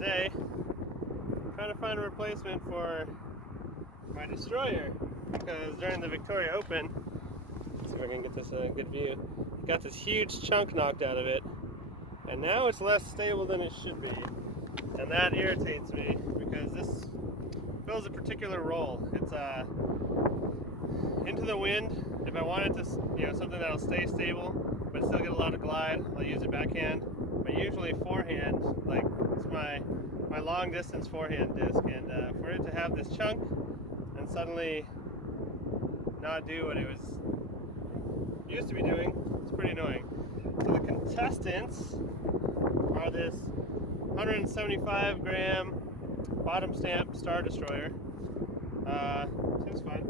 today, I'm trying to find a replacement for my destroyer, because during the Victoria Open, let's see if I can get this a good view, it got this huge chunk knocked out of it, and now it's less stable than it should be, and that irritates me because this fills a particular role. It's into the wind. If I want it to, something that'll stay stable but still get a lot of glide, I'll use it backhand. But usually forehand, like it's my long distance forehand disc, and for it to have this chunk and suddenly not do what it was used to be doing, it's pretty annoying. So the contestants are this 175 gram bottom stamp Star Destroyer. Seems fun.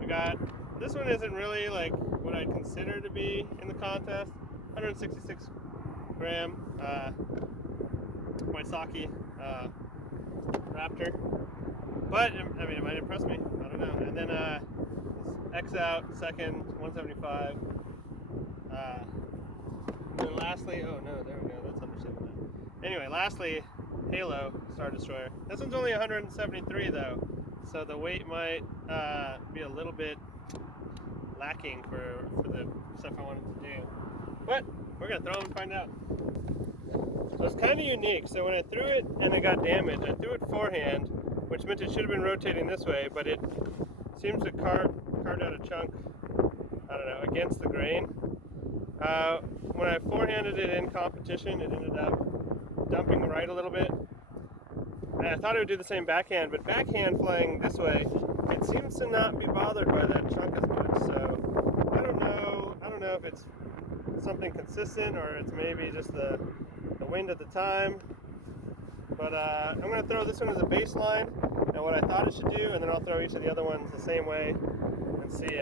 We got, this one isn't really like what I'd consider to be in the contest. 166 gram Waisaki Raptor. But I mean, it might impress me. I don't know. And then X out second 175. And then lastly, oh no, there we go. That's understandable. Anyway, lastly, Halo Star Destroyer. This one's only 173 though, so the weight might be a little bit lacking for the stuff I wanted to do. But we're gonna throw them and find out. So it's kind of unique. So when I threw it and it got damaged, I threw it forehand, which meant it should have been rotating this way, but it seems to carved out a chunk, I don't know, against the grain. When I forehanded it in competition, it ended up dumping right a little bit. And I thought it would do the same backhand, but backhand flying this way, it seems to not be bothered by that chunk as much. So I don't know if it's something consistent or it's maybe just the wind at the time. But I'm going to throw this one as a baseline and what I thought it should do, and then I'll throw each of the other ones the same way and see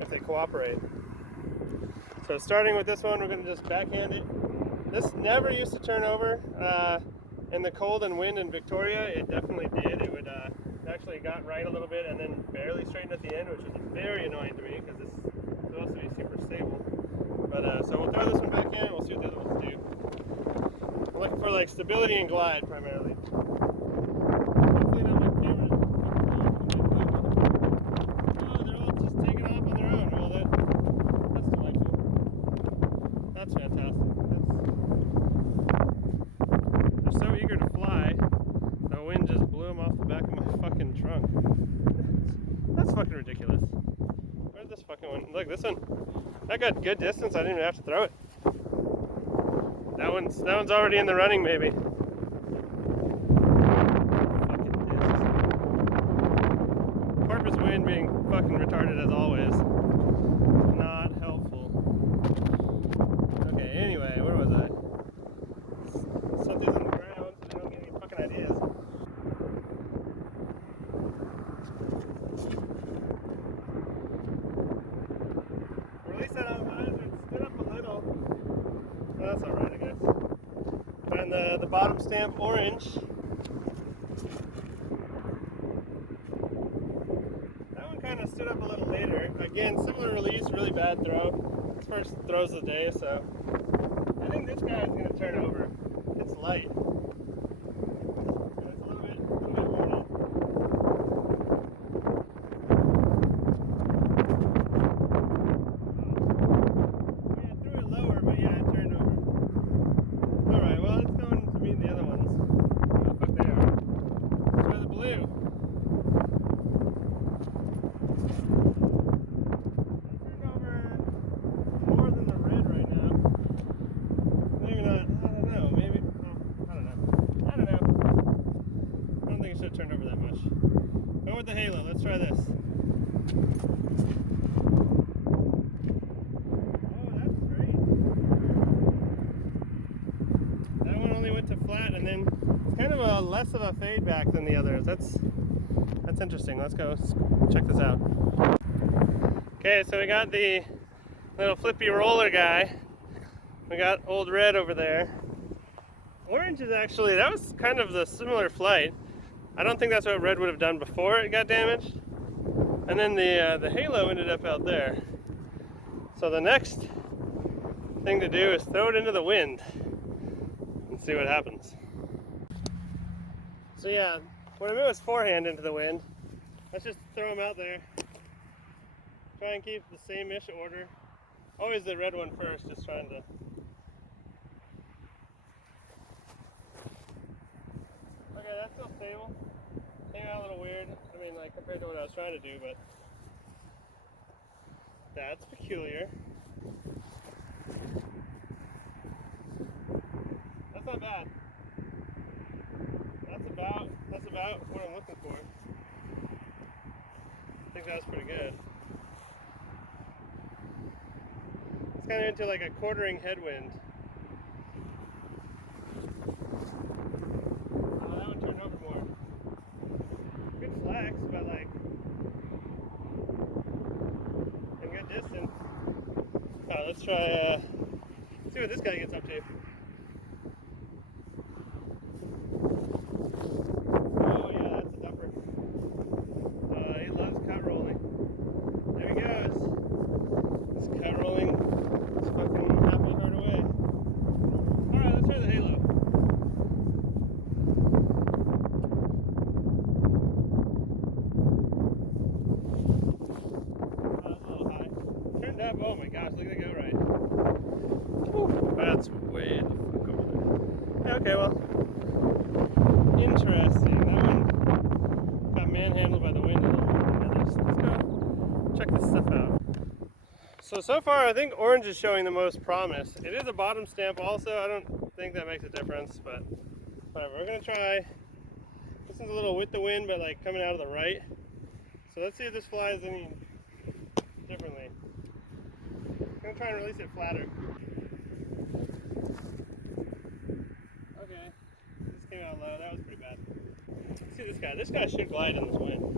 if they cooperate. So starting with this one, we're going to just backhand it. This never used to turn over. In the cold and wind in Victoria, it definitely did. It would actually got right a little bit and then barely straightened at the end, which was very annoying to me because it's supposed to be super stable. But so we'll throw this one back in and we'll see what the other ones do. I'm looking for like stability and glide primarily. Hopefully not my camera. Oh, they're all just taking off on their own. Well, that's delightful. That's fantastic. They're so eager to fly, the wind just blew them off the back of my fucking trunk. That's fucking ridiculous. Where's this fucking one? Look, this one, that got good distance. I didn't even have to throw it. That one's already in the running, maybe. Fucking discs. Porpoise wind being fucking retarded as always. Not helpful. Okay, anyway, where was I? Something's on the ground, so I don't get any fucking ideas. Release that on high, so it stood up a little. Well, that's alright, I guess. Find the bottom stamp orange. That one kind of stood up a little later. Again, similar release, really bad throw. It's first throws of the day, so I think this guy is going to turn over. It's light. It's a little bit worn up. Yeah, I threw it lower, but yeah, it turned over. Alright, well, it's going to meet the other ones. Where the fuck they are. Let's try the blue. They turned over more than the red right now. Maybe not, I don't know, maybe, I don't know. I don't think it should have turned over that much. Go with the Halo, let's try this. Oh, that's great. That one only went to flat, and then it's kind of a less of a fade back than the others. That's interesting. Let's go check this out. Okay, so we got the little flippy roller guy. We got old red over there. Orange is actually, that was kind of the similar flight. I don't think that's what red would have done before it got damaged. And then the Halo ended up out there. So the next thing to do is throw it into the wind. see what happens. So yeah, when I move his forehand into the wind, let's just throw him out there. Try and keep the same-ish order. Always the red one first, just trying to. Okay, that's still stable. Came out a little weird. I mean, like compared to what I was trying to do, but that's peculiar. That's not bad. That's about what I'm looking for. I think that's pretty good. It's kind of into like a quartering headwind. Oh, that one turned over more. Good flex, but like in good distance. Let's try see what this guy gets up to. Oh yeah, that's a dumper. He loves cut rolling. There he goes. This cut rolling is fucking happily hard away. Alright, let's try the halo. That's a little high. Turned up, oh my gosh, look at it go right. Whew, that's way the fuck over there. Okay, well. Interesting. That one got manhandled by the wind a little bit. Let's go check this stuff out. So far I think orange is showing the most promise. It is a bottom stamp also. I don't think that makes a difference, but whatever. We're gonna try. This one's a little with the wind, but like coming out of the right. So let's see if this flies any differently. I'm gonna try and release it flatter. Okay. This came out low. That was pretty bad. Let's see this guy. This guy should glide in this wind.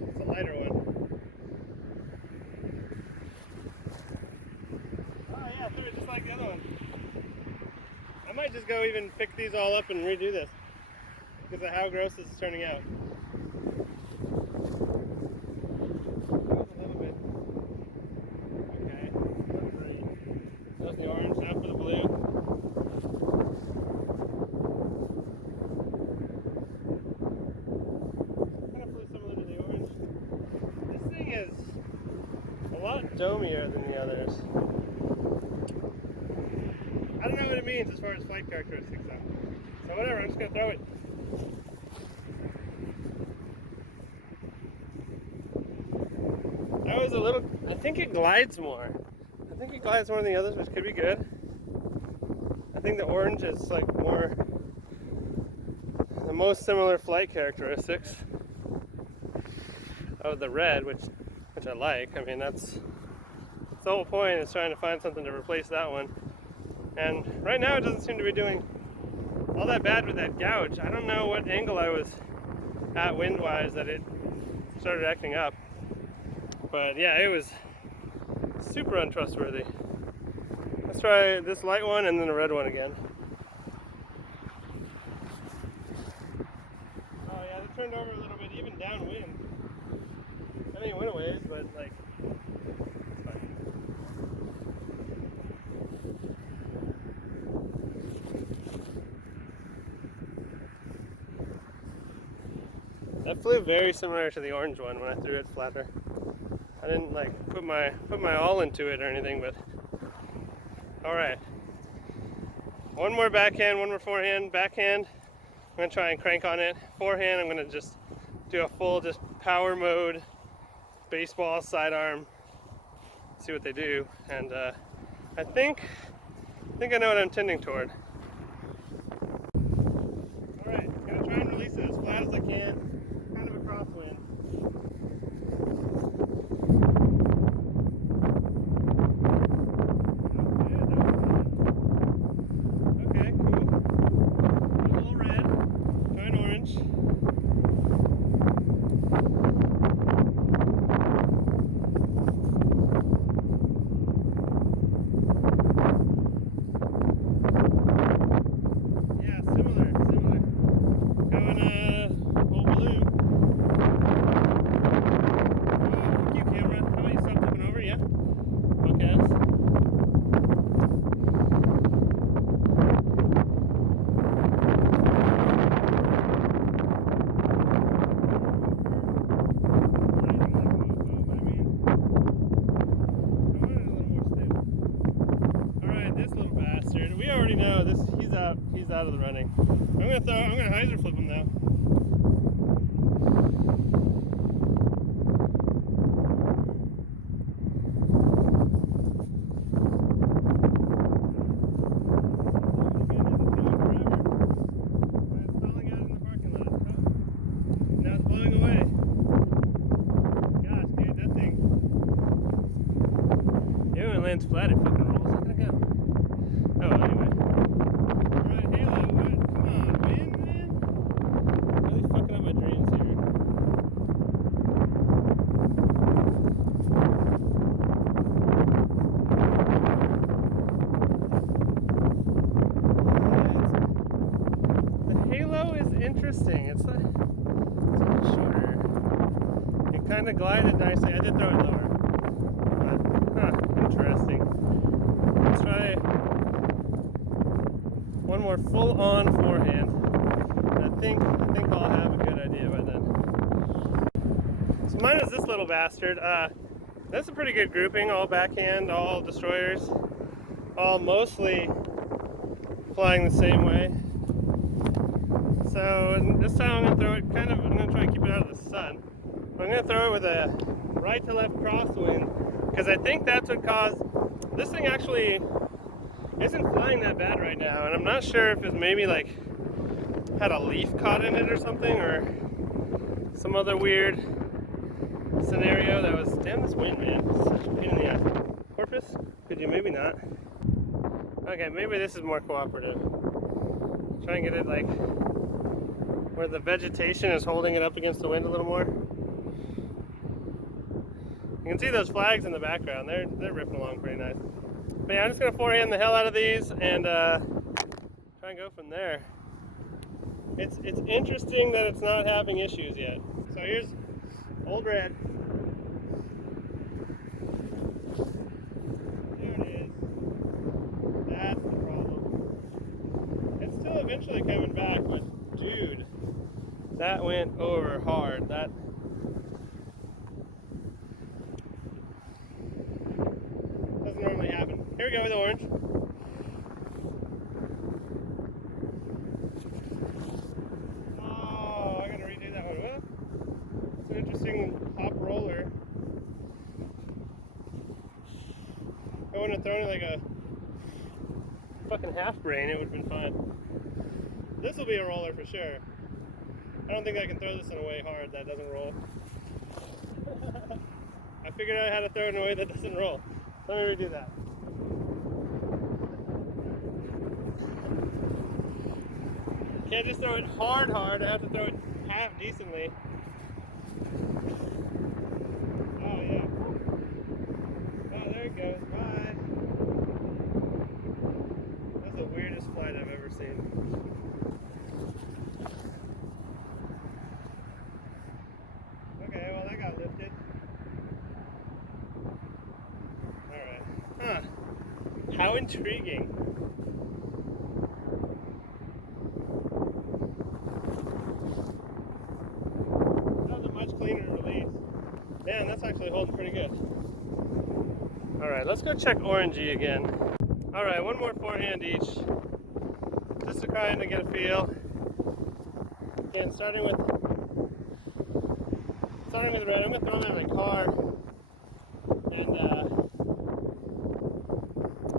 It's a lighter one. Oh yeah, threw it just like the other one. I might just go even pick these all up and redo this because of how gross this is turning out. That was a little bit. Okay, that's great. There's the orange, now for the blue. A lot domier than the others. I don't know what it means as far as flight characteristics though. So whatever, I'm just gonna throw it. That was a little, I think it glides more. I think it glides more than the others, which could be good. I think the orange is like more, the most similar flight characteristics of the red, which I like. I mean, that's the whole point, is trying to find something to replace that one. And right now it doesn't seem to be doing all that bad with that gouge. I don't know what angle I was at wind-wise that it started acting up. But yeah, it was super untrustworthy. Let's try this light one and then the red one again. Oh yeah, they turned over a little bit, even downwind. I mean, it went a ways, but like, it's fine. That flew very similar to the orange one when I threw it flatter. I didn't like put my all into it or anything, but all right. One more backhand, one more forehand. Backhand, I'm gonna try and crank on it. Forehand, I'm gonna just do a full just power mode. Baseball sidearm, see what they do, and I think I know what I'm tending toward. All right, I'm gonna try and release it as flat as I can, kind of a crosswind. Okay, cool. There's a little red, trying orange. Similar. Going full blue. no, he's out. He's out of the running. I'm gonna hyzer flip him though. Lands flat, it fucking rolls. Look at it go. Oh, anyway. Alright, Halo, what? Come on, man. Really fucking up my dreams here. The Halo is interesting. It's a little shorter. It kind of glided nicely. I did throw it lower. Interesting. Let's try one more full-on forehand. I think I'll have a good idea by then. So mine is this little bastard. That's a pretty good grouping. All backhand, all destroyers, all mostly flying the same way. So this time I'm gonna throw it I'm gonna try and keep it out of the sun. I'm gonna throw it with a right to left crosswind, because I think that's what caused, this thing actually isn't flying that bad right now, and I'm not sure if it's maybe like had a leaf caught in it or something, or some other weird scenario that was, damn this wind, man, it's such a pain in the ass. Porpoise, could you maybe not? Okay, maybe this is more cooperative. Try and get it like where the vegetation is holding it up against the wind a little more. You can see those flags in the background. They're ripping along pretty nice. But yeah, I'm just gonna forehand the hell out of these and try and go from there. It's interesting that it's not having issues yet. So here's Old Red. There it is. That's the problem. It's still eventually coming back, but dude, that went over hard. That doesn't normally happen. Here we go with orange. Oh, I gotta redo that one. Well, it's an interesting hop roller. If I wouldn't have thrown it like a fucking half brain, it would have been fine. This will be a roller for sure. I don't think I can throw this in a way hard that doesn't roll. I figured out how to throw it in a way that doesn't roll. Let me redo that. Can't just throw it hard. I have to throw it half decently. Oh yeah. Oh, there it goes. Bye. That's the weirdest flight I've ever seen. Okay, well that got lifted. Alright. Huh. How intriguing. That was a much cleaner release. Man, that's actually holding pretty good. Alright, let's go check orangey again. Alright, one more forehand each. Just to kind of get a feel. Again, starting with red, I'm going to throw them in my car. And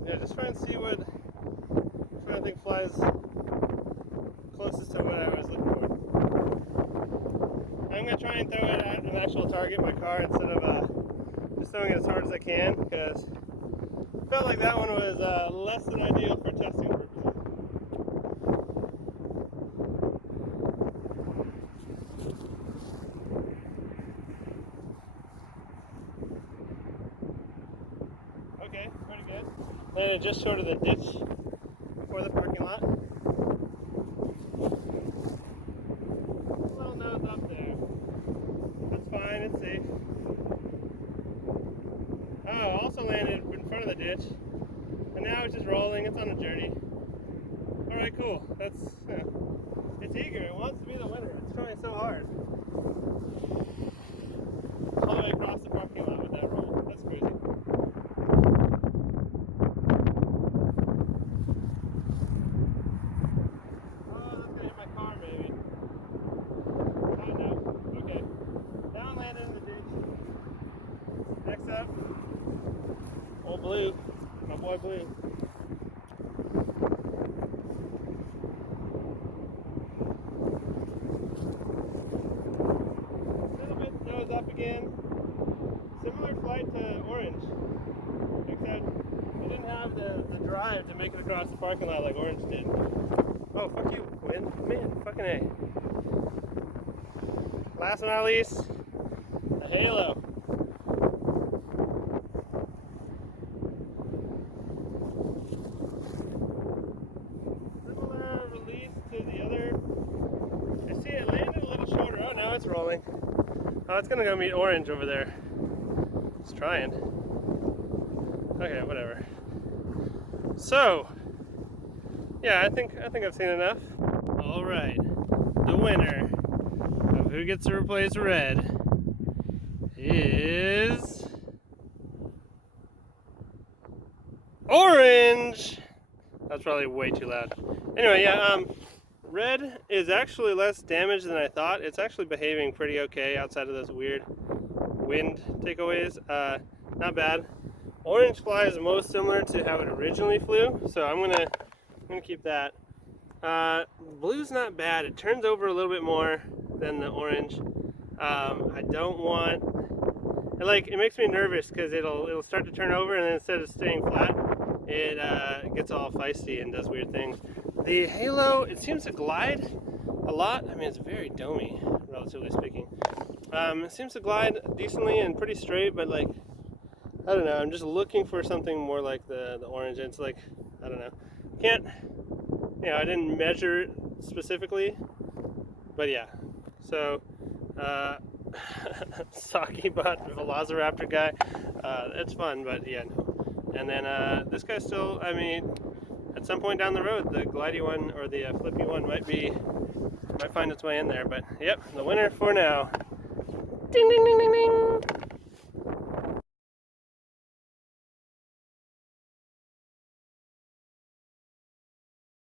yeah, just try and see which one I think flies closest to what I was looking for. I'm going to try and throw it at an actual target, my car, instead of just throwing it as hard as I can, because I felt like that one was less than ideal for testing purposes. Okay, pretty good. And just short of the ditch before the parking lot. A little nose up there. That's fine, it's safe. Oh, also landed in front of the ditch. And now it's just rolling, it's on a journey. Alright, cool. That's, it's eager, it wants to be the winner. It's trying so hard. All the way across the parking lot with that roll. That's crazy. reliably. A little bit nose up again. Similar flight to orange, except we didn't have the drive to make it across the parking lot like orange did. Oh, fuck you, wind. Man, fucking A. Last but not least, the halo. Similar release to the other. I see it landed a little shorter. Oh, now it's rolling. Oh, it's gonna go meet orange over there. It's trying. Okay, whatever. So, yeah, I think I've seen enough. All right, the winner of who gets to replace red is orange. That's probably way too loud. Anyway, yeah, red is actually less damaged than I thought. It's actually behaving pretty okay outside of those weird wind takeaways. Not bad. Orange flies most similar to how it originally flew, so I'm gonna keep that. Blue's not bad. It turns over a little bit more than the orange. I don't want. It makes me nervous because it'll start to turn over, and then instead of staying flat, it gets all feisty and does weird things. The halo, it seems to glide a lot. I mean, it's very domey, relatively speaking. It seems to glide decently and pretty straight, but like, I don't know. I'm just looking for something more like the orange. It's like, I don't know. Can't, I didn't measure it specifically, but yeah. So, Saki bot Velociraptor guy. It's fun, but yeah, no. And then this guy still, I mean, at some point down the road, the glidey one or the flippy one might find its way in there. But yep, the winner for now. Ding ding ding ding ding.